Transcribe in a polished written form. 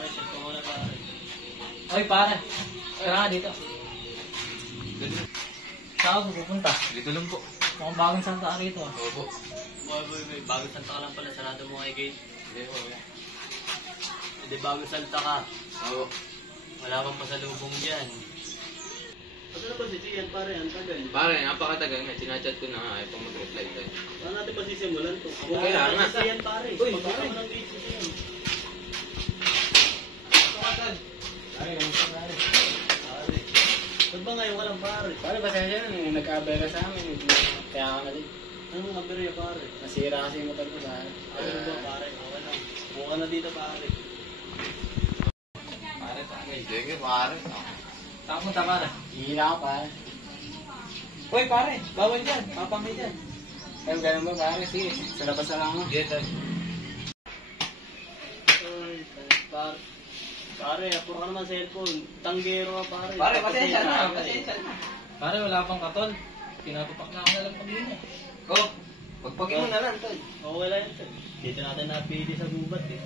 Pare, ito ko na pare. Ay, pare. Kaya nga dito. Saan ako pupunta? Dito lang po. Mukhang bagong santa ka rito. Opo. Boy, bagong salta ka lang pala. Sarado mo kay gate. Hindi po. Hindi, bagong salta ka. Oo. Wala kang pasalubong dyan. Ano na ba si Tian, pare? Ang tagal. Pare, napakatagal nga. Sinachat ko na nga. Ayaw pang mag-reply tayo. Saan natin pa sisimulan to? Okay lang nga. Si Tian, pare. Uy, Pagkita pare. mo ng gate si Tian. Pakatan. Pare, kamusta pare? Pare. Ba't ba ngayon ka lang, pare? Pare, pasensya na. Nagka-abera sa amin. Kaya ako na din. Anong aberya, pare? Nasira kasi yung motor ko pare. Ano ba, pare? Okay lang. Buka na dito, pare. Pare, sige, pare. Saan punta pare? Hihila ako pare. Uy pare, bawal dyan. Papangay dyan. Ay, ganun ba pare? Sige, sa labas na lang ako. Sige, tayo. Ay, pare. Pare, apuro ka naman cellphone. Tanggero ka, pare. Pare, pasensya na. Pasensya na. Pare, wala pang katol. Pinatupak na ako na lang pag-ina. Oh, pagpagin mo na lang, tol. Okay lang yun. Dito natin napili sa gubat eh.